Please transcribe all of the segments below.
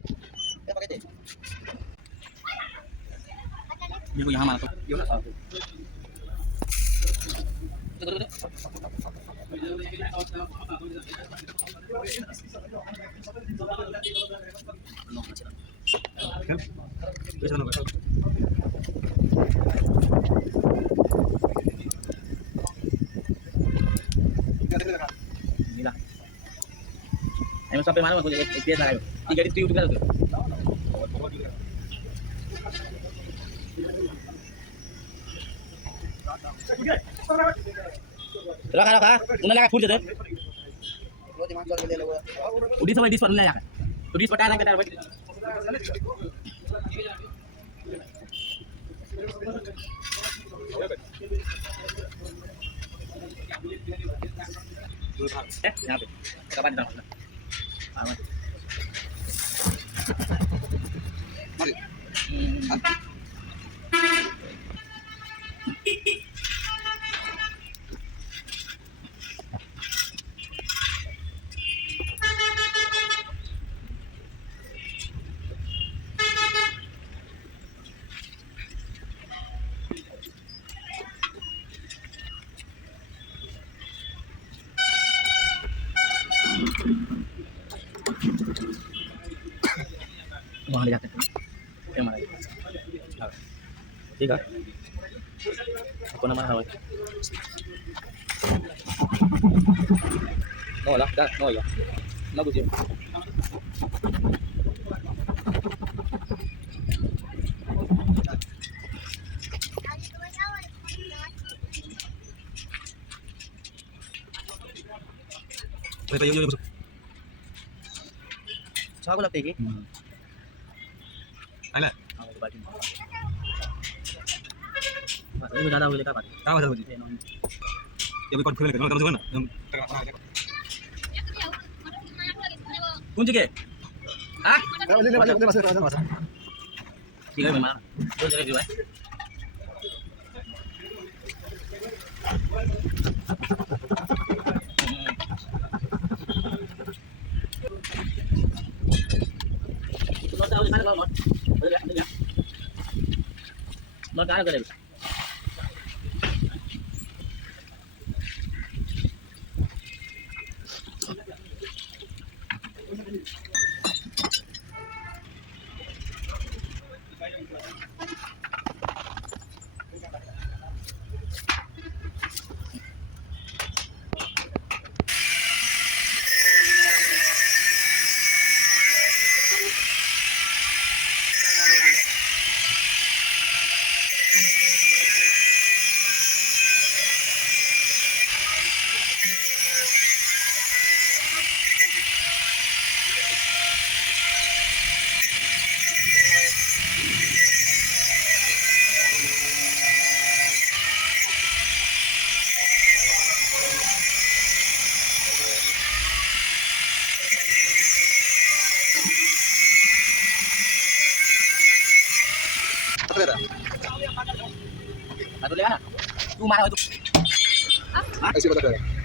ये को यहाँ मारा तो ये ना Mira. Ayun sampai mana aku FPS na kayo. Tiga di YouTube ka to. रखा रखा उन्हें लगा फूल देते उड़ी समय डिस पर नहीं लगा तो डिस पटा लगा भाई यहाँ पे कबाड़ डाल वहाँ ले जाते हैं फिर हमारा ठीक है आपको नंबर है no lah dah no ya no tu je yo चाकू लगते हैं कि आला हाँ वो बाटी बस ये ज़्यादा हो गया बाटी क्या बात है ये भी कॉन्फिगर करना करो ना कौन जगह हाँ ले बस ठीक है मैं दो जगह जो है nó cá cái này Satu lagi mana? Tuh mana itu? Hah? ऐसे बता रहा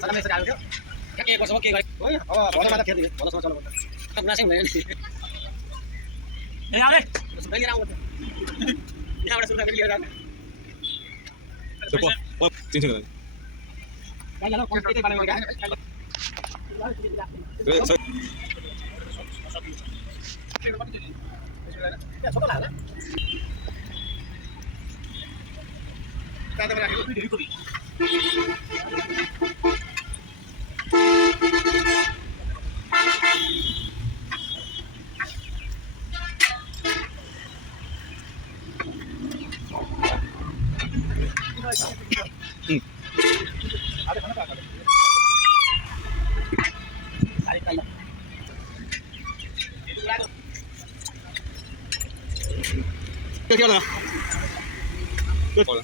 Sana may sarado. Kaya ko sa okay guys. Oy, wala mata kaya dito. Wala sa sala. Tag na sing mayan. Eh, ale. Sudah ngira ako. Ya udah sudah ngira kan. Sepo, wah, cincin kan? Kaya lo kung kita paling maganda. Kita Kira na. Kira.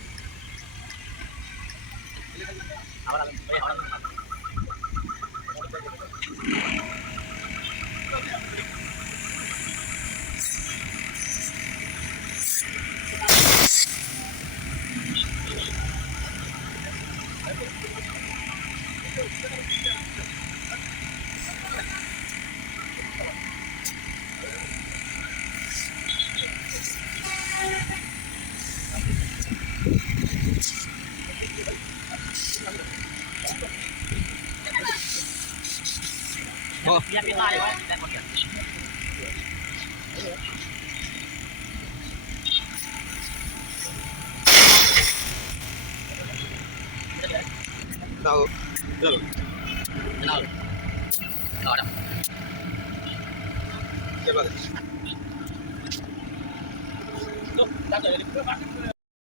Oh, Biar kita ayo, dan pakai. tahu. Betul. Kenal. Kenal ada. Kira. Tuh, tak ada.